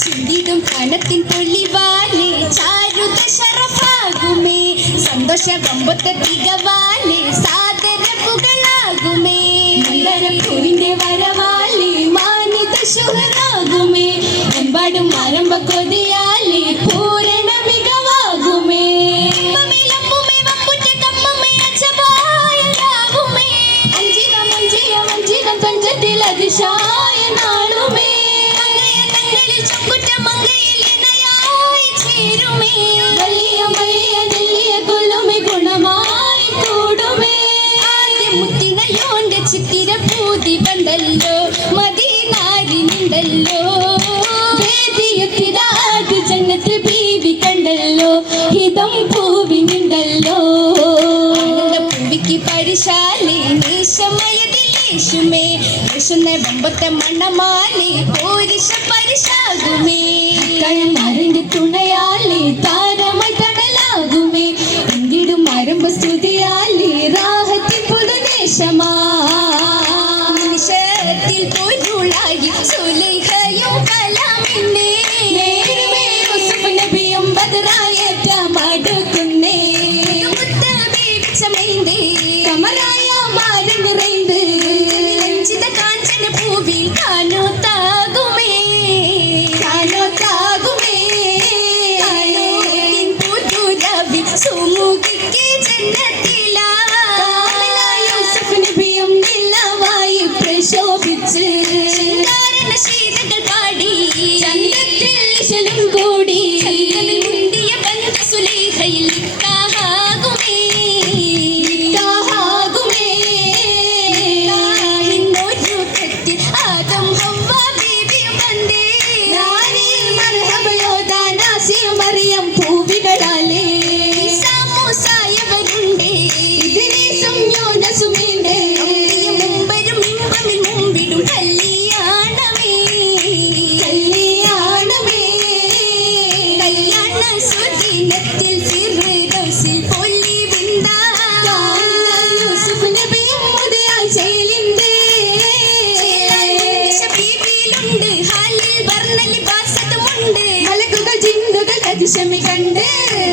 ചിന്തിടും പണത്തിൻ പൊള്ളിവാലേ ചാരുത ശറഫാകുമേ സന്തോഷ വമ്പത്തെ തികവാലേ സാദര പുകളാകുമേ. പൂവിന്റെ വരവാലേ മാനിത ശുഹറാകുമേ അതിശായ നാളുമേ. മങ്ങയ തങ്ങളിൽ ചുക്കുറ്റ മങ്ങയിൽ ഇണയായി ചേരുമേ. വലിയ വലിയ നെല്ലിയ കൊള്ളുമേ ഗുണമായി കൂടുമേ ആദ്യ മുത്തിനയോന്റെ ചിത്തിര പൂതി വന്നല്ലോ മദീനാരിനുണ്ടല്ലോ വേദിയെത്തിരാത് ജന്നത്ത് ബീവി കണ്ടല്ലോ ഹിതം പൂവിനുണ്ടല്ലോ പൂവിക്ക് പരിശാലി നീശമയതിലേശുമേ യേശുന്ന ബമ്പത്തെ മണ്ണമാലി പോരിശ പരിശാകുമേ. കഴമാറിന്റെ തുണയാലി താരമായി തണലാകുമേ. എങ്കിടും മരമ്പ സ്തുതിയാലി രാഹത്തിൽ പുതുദേശമാ. നിമിഷത്തിൽ പൊരുളായി സുലൈഹയും കലാമിന്നേ. sí. ജിന്നുകൾ അതിശമി കണ്ട്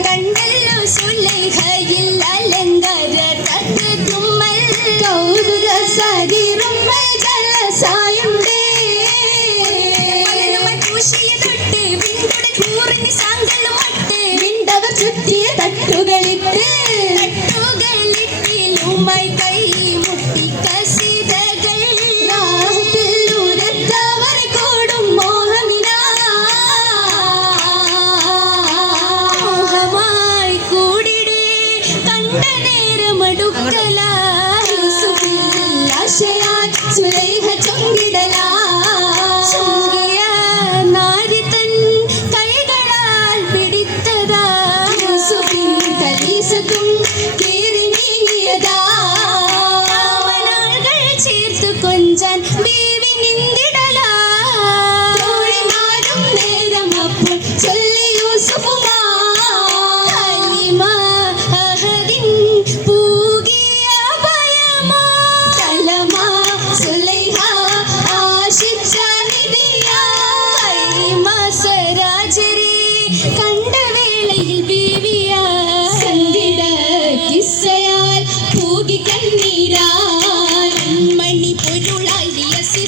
കണ്ടല്ലോ സുലൈഹയിൽ ఎడలా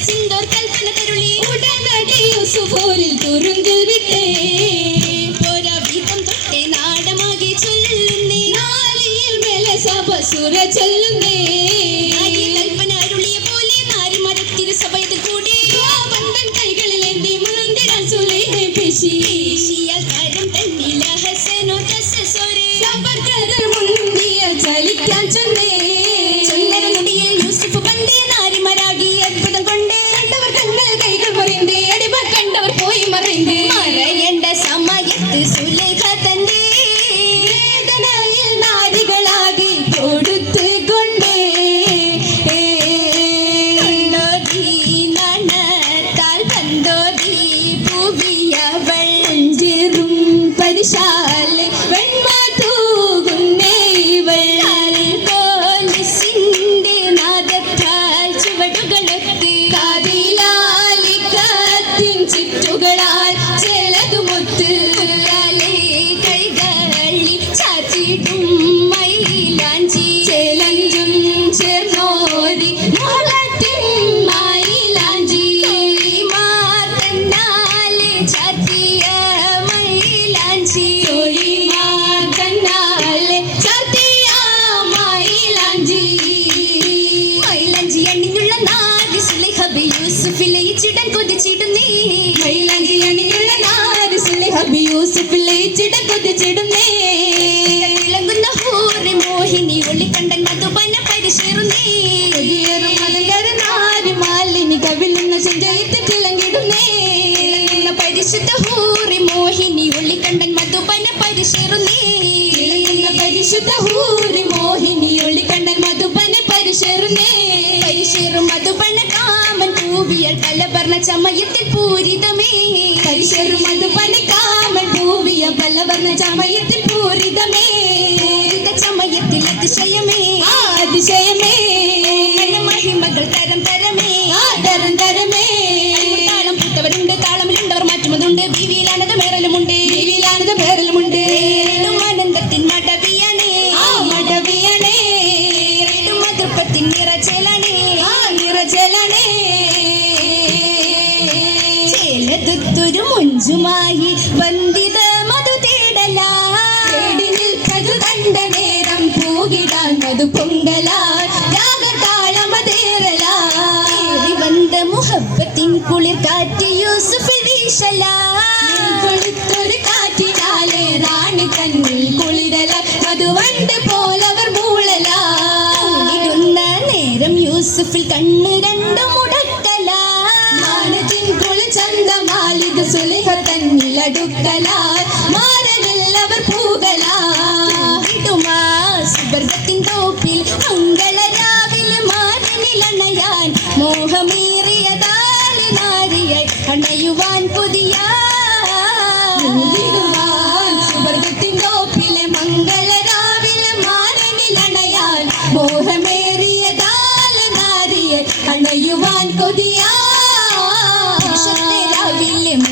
സിന്ദൂർ കൽപ്പന കരുളി ഉടനടി യൂസുഫോരിൽ തുറുങ്കിൽ വിട്ടേ. പോരാ വീതം തൊട്ടേ നാടമാകെ ചൊല്ലുന്നേ. നാലിയിൽ മേലെ സഭ സുര ചൊല്ലുന്നേ. കൽപ്പന അരുളിയ പോലെ നാരിമരത്തിരു സഭയിൽ കൂടി. ബന്ധൻ കൈകളിലേന്തി സുലൈഹെ പേശി. യൂസുഫിലെ ചുടൻ കൊതിച്ചിടുന്നേ കാമൻ പൂവിയൽ പലവർണ്ണ ചമയത്തിൽ പൂരിതമേ പരിശറും മധുപന കാമൻ പൂവിയ പലവർണ്ണ ചമയത്തിൽ പൂരിതമേ പൂരിത ചമയത്തിൽ അതിശയമേ ആ അതിശയമേ മുഞ്ചുമായി വന്ദിത മധു തേടല. തേടി നിൽപ്പതു കണ്ട നേരം പൂകിടാൻ മധു പൊങ്കല. വந்த കുളിരല. നേരം യൂസുഫിൽ കണ്ണ്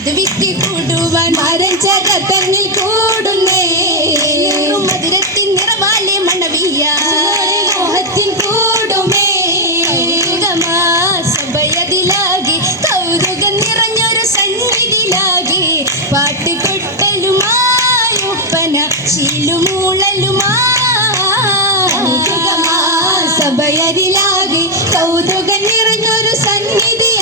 माधवी की कुटुंबान मारांच्या रतन